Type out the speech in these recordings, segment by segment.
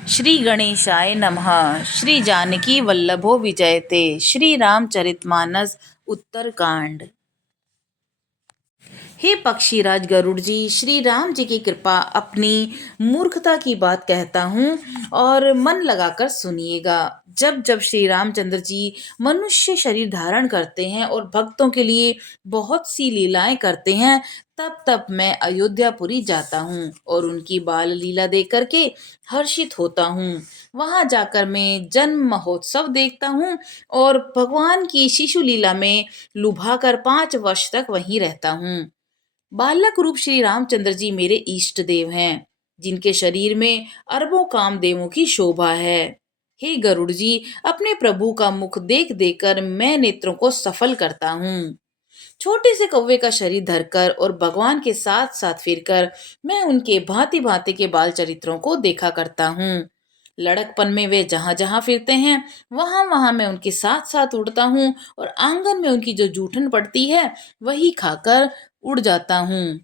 श्री गणेशाय नमः। श्री जानकी वल्लभो विजयते। श्री रामचरितमानस उत्तरकांड। हे पक्षीराज गरुड़ जी, श्री राम जी की कृपा अपनी मूर्खता की बात कहता हूँ और मन लगाकर सुनिएगा। जब जब श्री रामचंद्र जी मनुष्य शरीर धारण करते हैं और भक्तों के लिए बहुत सी लीलाएं करते हैं, तब तब मैं अयोध्यापुरी जाता हूँ और उनकी बाल लीला देख करके हर्षित होता हूँ। वहां जाकर मैं जन्म महोत्सव देखता हूँ और भगवान की शिशु लीला में लुभा कर 5 वर्ष तक वहीं रहता हूँ। बालक रूप श्री रामचंद्र जी मेरे इष्ट देव हैं, जिनके शरीर में अरबों कामदेवों की शोभा है। हे गरुड़ जी, अपने प्रभु का मुख देख देकर मैं नेत्रों को सफल करता हूँ। छोटे से कौवे का शरीर धरकर और भगवान के साथ साथ फिरकर मैं उनके भांति भांति के बाल चरित्रों को देखा करता हूँ। लड़कपन में वे जहां जहां फिरते हैं, वहां वहां मैं उनके साथ साथ उड़ता हूँ और आंगन में उनकी जो जूठन पड़ती है वही खाकर उड़ जाता हूँ।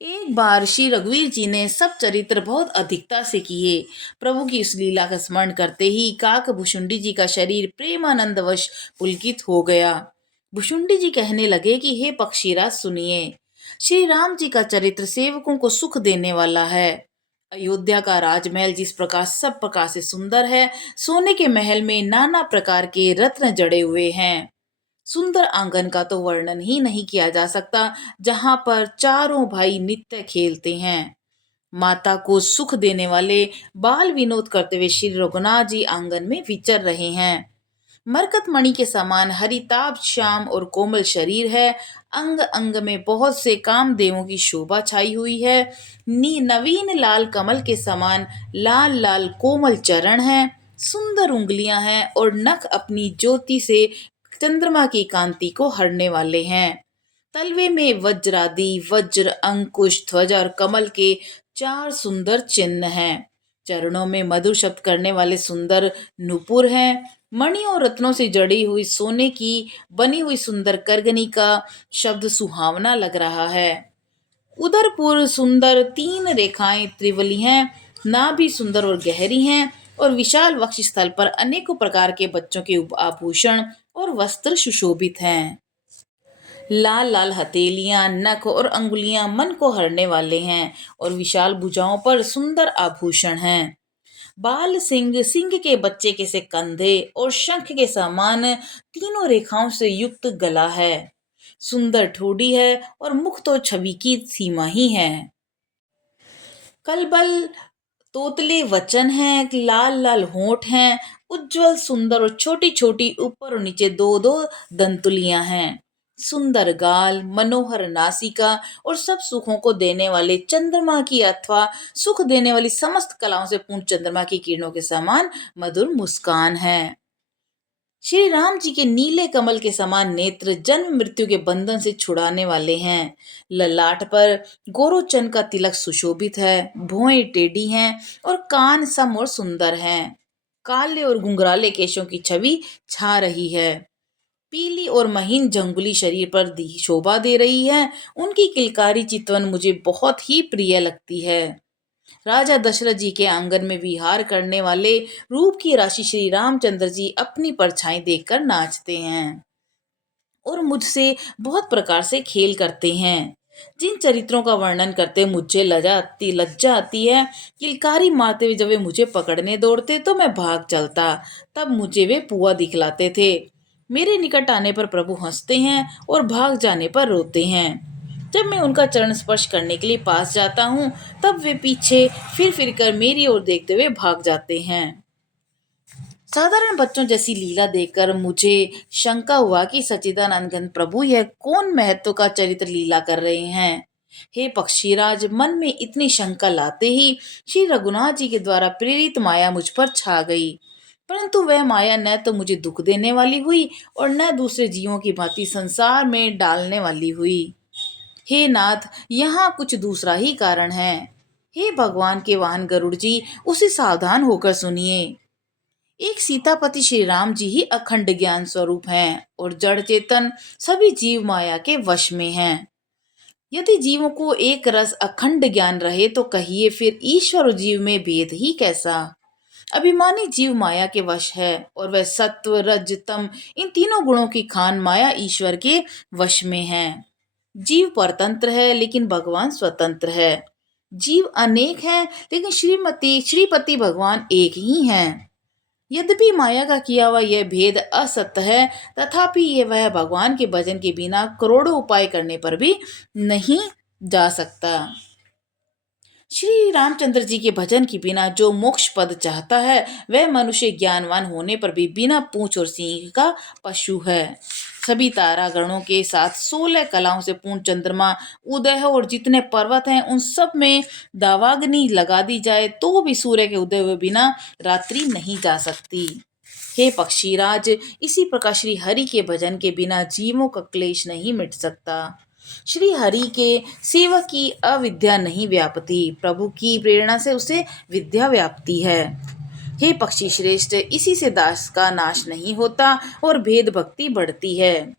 एक बार श्री रघुवीर जी ने सब चरित्र बहुत अधिकता से किए। प्रभु की इस लीला का स्मरण करते ही काक भुषुंडी जी का शरीर प्रेमानंदवश पुलकित हो गया। भुषुंडी जी कहने लगे कि हे पक्षीराज सुनिए, श्री राम जी का चरित्र सेवकों को सुख देने वाला है। अयोध्या का राजमहल जिस प्रकार सब प्रकार से सुंदर है, सोने के महल में नाना प्रकार के रत्न जड़े हुए हैं। सुंदर आंगन का तो वर्णन ही नहीं किया जा सकता, जहां पर चारों भाई नित्य खेलते हैं। माता को सुख देने वाले बाल विनोद करते हुए श्री रघुनाथ जी आंगन में विचर रहे हैं। मरकत मणि के समान हरिताभ श्याम और कोमल शरीर है। अंग अंग में बहुत से कामदेवों की शोभा छाई हुई है। नवीन लाल कमल के समान लाल लाल कोमल चरण हैं। सुंदर उंगलियां हैं और नख अपनी ज्योति से चंद्रमा की कांति को हरने वाले हैं। तलवे में वज्रादि वज्र अंकुश ध्वज और कमल के 4 सुंदर चिन्ह हैं। चरणों में मधुर शब्द करने वाले सुंदर नुपुर हैं। मणि और रत्नों से जड़ी हुई सोने की बनी हुई सुंदर करगनी का शब्द सुहावना लग रहा है। उदरपुर सुंदर 3 रेखाएं त्रिवली हैं। नाभि सुंदर और गहरी हैं और विशाल वक्ष स्थल पर अनेकों प्रकार के बच्चों के आभूषण और वस्त्र सुशोभित हैं। लाल लाल हथेलियां, नख और अंगुलियां मन को हरने वाले हैं और विशाल भुजाओं पर सुंदर आभूषण हैं। बाल सिंह, सिंह के बच्चे के से कंधे और शंख के समान 3 रेखाओं से युक्त गला है। सुंदर ठोड़ी है और मुख तो छवि की सीमा ही है। कलबल तोतले वचन हैं, लाल लाल होंठ हैं, उज्जवल सुंदर और छोटी छोटी ऊपर और नीचे 2 2 दंतुलियां हैं। सुंदर गाल, मनोहर नासिका और सब सुखों को देने वाले चंद्रमा की अथवा सुख देने वाली समस्त कलाओं से पूर्ण चंद्रमा की किरणों के समान मधुर मुस्कान है। श्री राम जी के नीले कमल के समान नेत्र जन्म मृत्यु के बंधन से छुड़ाने वाले हैं। ललाट पर गोरोचन का तिलक सुशोभित है। भौहें टेढ़ी हैं और कान सम और सुंदर हैं। काले और घुंघराले केशों की छवि छा रही है। पीली और महीन जंगली शरीर पर दी शोभा दे रही है। उनकी किलकारी चितवन मुझे बहुत ही प्रिय लगती है। राजा दशरथ जी के आंगन में विहार करने वाले रूप की राशि श्री रामचंद्र जी अपनी परछाई देखकर नाचते हैं और मुझसे बहुत प्रकार से खेल करते हैं। जिन चरित्रों का वर्णन करते मुझे लज्जा आती है। किलकारी मारते हुए जब वे मुझे पकड़ने दौड़ते तो मैं भाग चलता, तब मुझे वे पुआ दिखलाते थे। मेरे निकट आने पर प्रभु हंसते हैं और भाग जाने पर रोते हैं। जब मैं उनका चरण स्पर्श करने के लिए पास जाता हूँ, तब वे पीछे फिर फिर कर मेरी ओर देखते हुए भाग जाते हैं। साधारण बच्चों जैसी लीला देखकर मुझे शंका हुआ कि सच्चिदानंद घन प्रभु यह कौन महत्व का चरित्र लीला कर रहे हैं। हे पक्षीराज, मन में इतनी शंका लाते ही श्री रघुनाथ जी के द्वारा प्रेरित माया मुझ पर छा गई। परंतु वह माया न तो मुझे दुख देने वाली हुई और न दूसरे जीवों की भांति संसार में डालने वाली हुई। हे नाथ, यहाँ कुछ दूसरा ही कारण है। हे भगवान के वाहन गरुड़ जी, उसे सावधान होकर सुनिए। एक सीतापति श्री राम जी ही अखंड ज्ञान स्वरूप हैं और जड़ चेतन सभी जीव माया के वश में हैं। यदि जीवों को एक रस अखंड ज्ञान रहे तो कहिए फिर ईश्वर और जीव में भेद ही कैसा। अभिमानी जीव माया के वश है और वह सत्व रज तम इन तीनों गुणों की खान माया ईश्वर के वश में है। जीव परतंत्र है लेकिन भगवान स्वतंत्र है। जीव अनेक हैं लेकिन श्रीपति भगवान एक ही हैं। यद्यपि माया का किया हुआ यह भेद असत्य है, तथापि ये वह भगवान के भजन के बिना करोड़ों उपाय करने पर भी नहीं जा सकता। श्री रामचंद्र जी के भजन के बिना जो मोक्ष पद चाहता है वह मनुष्य ज्ञानवान होने पर भी बिना पूंछ और सींग का पशु है। सभी तारागणों के साथ 16 कलाओं से पूर्ण चंद्रमा उदय हो और जितने पर्वत हैं उन सब में दावाग्नि लगा दी जाए तो भी सूर्य के उदय हुए बिना रात्रि नहीं जा सकती। हे पक्षीराज, इसी प्रकार श्री हरि के भजन के बिना जीवों का क्लेश नहीं मिट सकता। श्री हरि के सेवक की अविद्या नहीं व्यापती, प्रभु की प्रेरणा से उसे विद्या व्यापती है। हे पक्षी श्रेष्ठ, इसी से दास का नाश नहीं होता और भेद भक्ति बढ़ती है।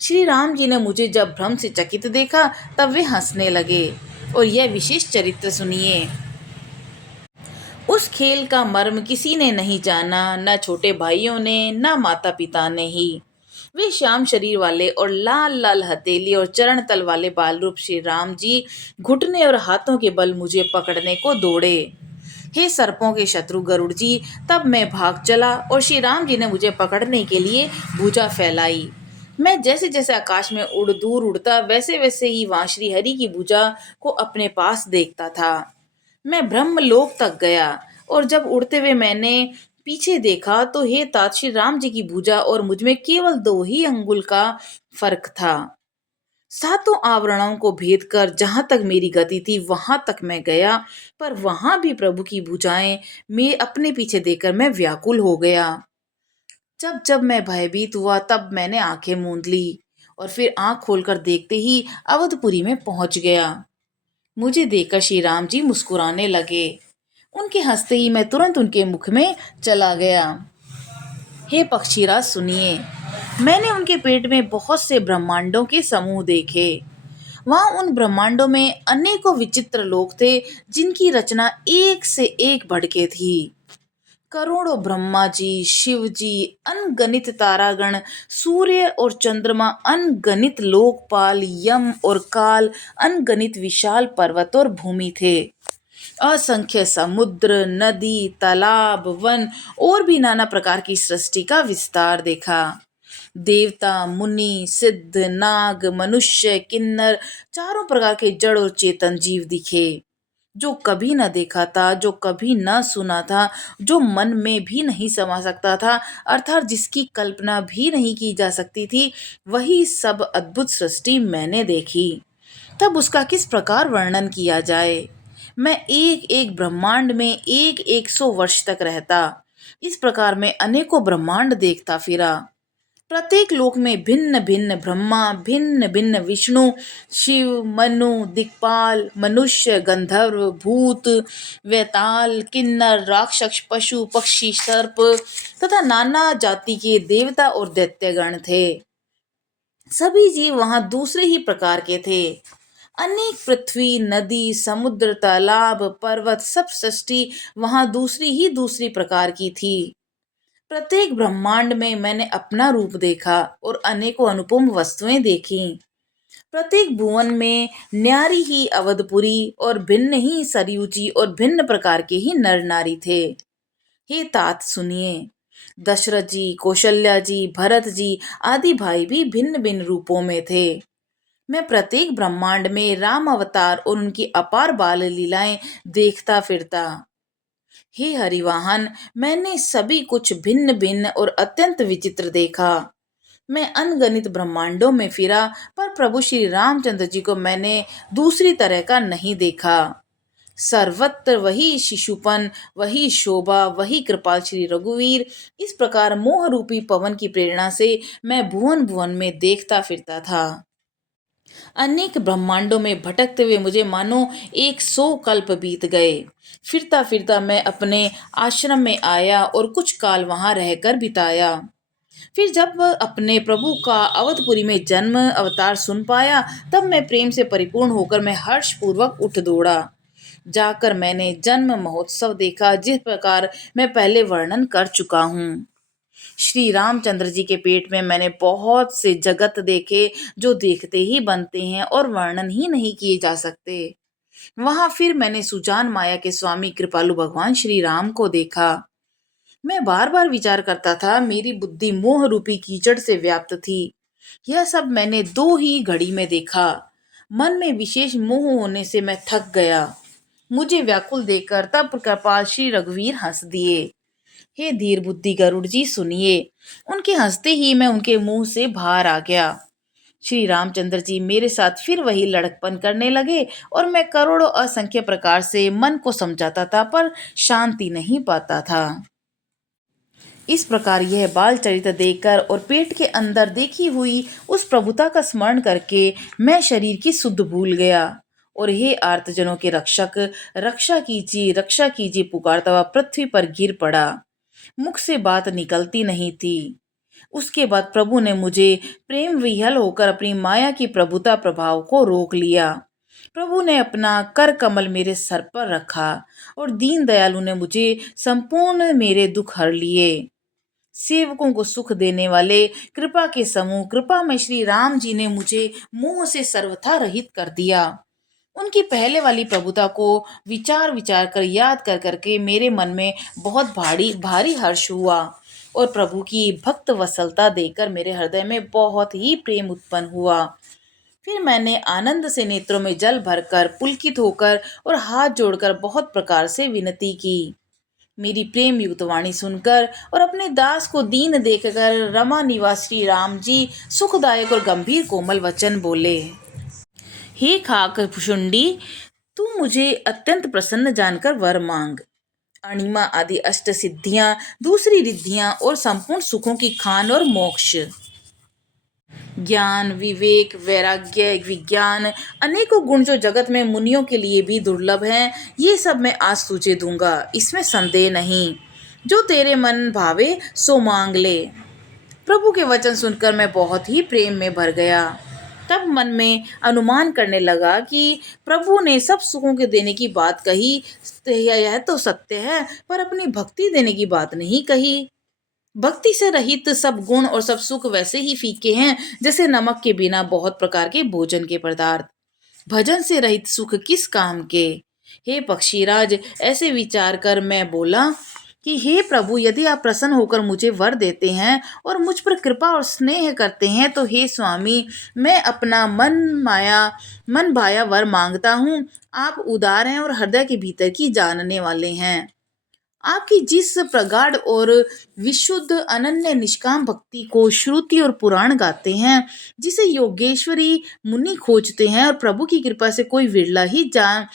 श्री राम जी ने मुझे जब भ्रम से चकित देखा तब वे हंसने लगे। और यह विशेष चरित्र सुनिए। उस खेल का मर्म किसी ने नहीं जाना, न छोटे भाइयों ने न माता पिता ने ही। वे श्याम शरीर वाले और लाल लाल हथेली और चरण तल वाले बाल रूप श्री राम जी घुटने और हाथों के बल मुझे पकड़ने को दौड़े। हे सर्पों के शत्रु गरुड़ जी, तब मैं भाग चला और श्री राम जी ने मुझे पकड़ने के लिए भुजा फैलाई। मैं जैसे जैसे आकाश में दूर उड़ता वैसे वैसे ही वहां श्री हरि की भुजा को अपने पास देखता था। मैं ब्रह्मलोक तक गया और जब उड़ते हुए मैंने पीछे देखा तो हे तात, श्री राम जी की भुजा और मुझ में केवल 2 ही अंगुल का फर्क था। सातों आवरणों को भेद कर जहां तक मेरी गति थी वहां तक मैं गया, पर वहां भी प्रभु की भुजाएं मैं अपने पीछे देखकर मैं व्याकुल हो गया। जब जब मैं भयभीत हुआ तब मैंने आंखें मूंद ली और फिर आंख खोलकर देखते ही अवधपुरी में पहुंच गया। मुझे देखकर श्री राम जी मुस्कुराने लगे। उनके हंसते ही मैं तुरंत उनके मुख में चला गया। हे पक्षीराज सुनिए, मैंने उनके पेट में बहुत से ब्रह्मांडों के समूह देखे। वहां उन ब्रह्मांडों में अनेकों विचित्र लोक थे जिनकी रचना एक से एक बढ़के थी। करोड़ों ब्रह्मा जी, शिव जी, अनगणित तारागण, सूर्य और चंद्रमा, अनगणित लोकपाल, यम और काल, अनगणित विशाल पर्वत और भूमि थे। असंख्य समुद्र, नदी, तालाब, वन और भी नाना प्रकार की सृष्टि का विस्तार देखा। देवता, मुनि, सिद्ध, नाग, मनुष्य, किन्नर, चारों प्रकार के जड़ और चेतन जीव दिखे। जो कभी न देखा था, जो कभी न सुना था, जो मन में भी नहीं समा सकता था, अर्थात जिसकी कल्पना भी नहीं की जा सकती थी, वही सब अद्भुत सृष्टि मैंने देखी। तब उसका किस प्रकार वर्णन किया जाए। मैं एक एक ब्रह्मांड में एक एक 100 वर्ष तक रहता। इस प्रकार मैं अनेकों ब्रह्मांड देखता फिरा। प्रत्येक लोक में भिन्न भिन्न ब्रह्मा, भिन्न भिन्न विष्णु, शिव, मनु, दिक्पाल, मनुष्य, गंधर्व, भूत, वेताल, किन्नर, राक्षस, पशु, पक्षी, सर्प तथा नाना जाति के देवता और दैत्यगण थे। सभी जीव वहां दूसरे ही प्रकार के थे। अनेक पृथ्वी, नदी, समुद्र, तालाब, पर्वत, सब सृष्टि वहां दूसरी ही दूसरी प्रकार की थी। प्रत्येक ब्रह्मांड में मैंने अपना रूप देखा और अनेकों अनुपम वस्तुएं देखी। प्रत्येक भुवन में न्यारी ही अवधपुरी और भिन्न ही सरयू जी और भिन्न प्रकार के ही नर नारी थे। हे तात सुनिए, दशरथ जी, कौशल्या जी, भरत जी आदि भाई भी भिन्न भिन्न रूपों में थे। मैं प्रत्येक ब्रह्मांड में राम अवतार और उनकी अपार बाल लीलाएं देखता फिरता। हे हरिवाहन, मैंने सभी कुछ भिन्न भिन्न और अत्यंत विचित्र देखा। मैं अनगणित ब्रह्मांडों में फिरा, पर प्रभु श्री रामचंद्र जी को मैंने दूसरी तरह का नहीं देखा। सर्वत्र वही शिशुपन, वही शोभा, वही कृपाल श्री रघुवीर। इस प्रकार मोह रूपी पवन की प्रेरणा से मैं भुवन भुवन में देखता फिरता था। अनेक ब्रह्मांडों में भटकते हुए मुझे मानो 100 कल्प बीत गए। फिरता फिरता मैं अपने आश्रम में आया और कुछ काल वहां रहकर बिताया। फिर जब अपने प्रभु का अवधपुरी में जन्म अवतार सुन पाया, तब मैं प्रेम से परिपूर्ण होकर मैं हर्ष पूर्वक उठ दौड़ा। जाकर मैंने जन्म महोत्सव देखा, जिस प्रकार मैं पहले वर्णन कर चुका हूँ। श्री रामचंद्र जी के पेट में मैंने बहुत से जगत देखे, जो देखते ही बनते हैं और वर्णन ही नहीं किए जा सकते। वहां फिर मैंने सुजान माया के स्वामी कृपालु भगवान श्री राम को देखा। मैं बार बार विचार करता था, मेरी बुद्धि मोह रूपी कीचड़ से व्याप्त थी। यह सब मैंने 2 ही घड़ी में देखा। मन में विशेष मोह होने से मैं थक गया। मुझे व्याकुल देखकर तब कृपाल श्री रघुवीर हंस दिए। हे धीर बुद्धि गरुड़ जी, सुनिए। उनके हंसते ही मैं उनके मुंह से बाहर आ गया। श्री रामचंद्र जी मेरे साथ फिर वही लड़कपन करने लगे और मैं करोड़ों असंख्य प्रकार से मन को समझाता था, पर शांति नहीं पाता था। इस प्रकार यह बाल चरित्र देखकर और पेट के अंदर देखी हुई उस प्रभुता का स्मरण करके मैं शरीर की सुध भूल गया और हे आर्तजनों के रक्षक, रक्षा कीजिए पुकारता हुआ पृथ्वी पर गिर पड़ा। मुख से बात निकलती नहीं थी। उसके बाद प्रभु ने मुझे प्रेम विह्वल होकर अपनी माया की प्रभुता प्रभाव को रोक लिया। प्रभु ने अपना कर कमल मेरे सर पर रखा और दीन दयालु ने मुझे संपूर्ण मेरे दुख हर लिए। सेवकों को सुख देने वाले कृपा के समूह कृपा में श्री राम जी ने मुझे मोह से सर्वथा रहित कर दिया। उनकी पहले वाली प्रभुता को विचार विचार कर याद कर करके मेरे मन में बहुत भारी भारी हर्ष हुआ और प्रभु की भक्त वत्सलता देखकर मेरे हृदय में बहुत ही प्रेम उत्पन्न हुआ। फिर मैंने आनंद से नेत्रों में जल भरकर पुलकित होकर और हाथ जोड़कर बहुत प्रकार से विनती की। मेरी प्रेम युक्त वाणी सुनकर और अपने दास को दीन देखकर रमा निवास श्री राम जी सुखदायक और गंभीर कोमल वचन बोले। हे खाक भुषुंडी, तू मुझे अत्यंत प्रसन्न जानकर वर मांग। अणिमा आदि अष्ट सिद्धियां, दूसरी रिद्धियां और संपूर्ण सुखों की खान और मोक्ष, ज्ञान विवेक वैराग्य विज्ञान, अनेकों गुण जो जगत में मुनियों के लिए भी दुर्लभ हैं, ये सब मैं आज तुझे दूंगा, इसमें संदेह नहीं। जो तेरे मन भावे सो मांग ले। प्रभु के वचन सुनकर मैं बहुत ही प्रेम में भर गया। तब मन में अनुमान करने लगा कि प्रभु ने सब सुखों के देने की बात कही, यह तो सत्य है, पर अपनी भक्ति देने की बात नहीं कही। भक्ति से रहित सब गुण और सब सुख वैसे ही फीके हैं, जैसे नमक के बिना बहुत प्रकार के भोजन के पदार्थ। भजन से रहित सुख किस काम के। हे पक्षीराज, ऐसे विचार कर मैं बोला कि हे प्रभु, यदि आप प्रसन्न होकर मुझे वर देते हैं और मुझ पर कृपा और स्नेह करते हैं, तो हे स्वामी, मैं अपना मन भाया वर मांगता हूँ। आप उदार हैं और हृदय के भीतर की जानने वाले हैं। आपकी जिस प्रगाढ़ और विशुद्ध अनन्य निष्काम भक्ति को श्रुति और पुराण गाते हैं, जिसे योगेश्वरी मुनि खोजते हैं और प्रभु की कृपा से कोई विरला ही जान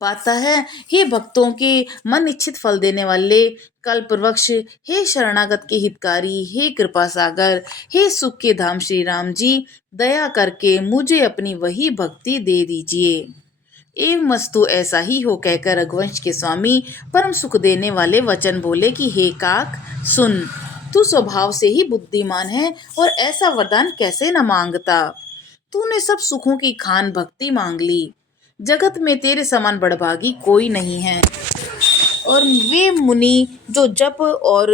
पाता है, हे भक्तों के मन इच्छित फल देने वाले कल्प वृक्ष, हे शरणागत के हितकारी, हे कृपा सागर, हे सुख के धाम श्री राम जी, दया करके मुझे अपनी वही भक्ति दे दीजिए। एवं मस्तु ऐसा ही हो, कहकर रघुवंश के स्वामी परम सुख देने वाले वचन बोले कि हे काक सुन, तू स्वभाव से ही बुद्धिमान है और ऐसा वरदान कैसे न मांगता। तूने सब सुखों की खान भक्ति मांग ली। जगत में तेरे समान बड़भागी कोई नहीं है। और वे मुनि जो जप और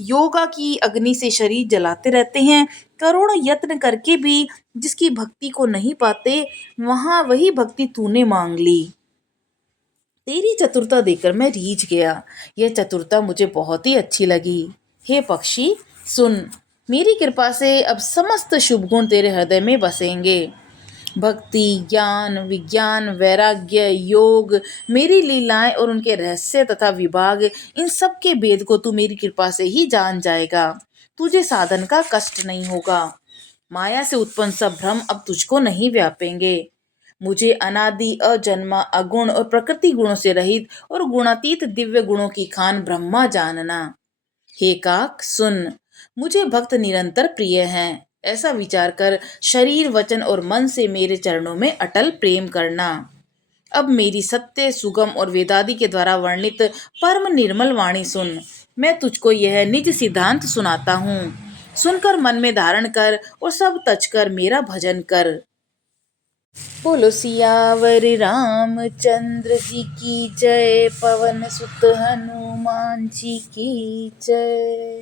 योगा की अग्नि से शरीर जलाते रहते हैं, करोड़ों यत्न करके भी जिसकी भक्ति को नहीं पाते, वहां वही भक्ति तूने मांग ली। तेरी चतुरता देखकर मैं रीझ गया। यह चतुरता मुझे बहुत ही अच्छी लगी। हे पक्षी सुन, मेरी कृपा से अब समस्त शुभ गुण तेरे हृदय में बसेंगे। भक्ति ज्ञान विज्ञान वैराग्य योग, मेरी लीलाएं और उनके रहस्य तथा विभाग, इन सब के भेद को तू मेरी कृपा से ही जान जाएगा। तुझे साधन का कष्ट नहीं होगा। माया से उत्पन्न सब भ्रम अब तुझको नहीं व्यापेंगे। मुझे अनादि अजन्मा अगुण और प्रकृति गुणों से रहित और गुणातीत दिव्य गुणों की खान ब्रह्मा जानना। हे काक सुन, मुझे भक्त निरंतर प्रिय हैं। ऐसा विचार कर शरीर वचन और मन से मेरे चरणों में अटल प्रेम करना। अब मेरी सत्य सुगम और वेदादि के द्वारा वर्णित परम निर्मल वाणी सुन। मैं तुझको यह निज सिद्धांत सुनाता हूँ। सुनकर मन में धारण कर और सब तज कर मेरा भजन कर। बोलो सियावर रामचंद्र जी की जय, पवन सुत हनुमान जी की जय।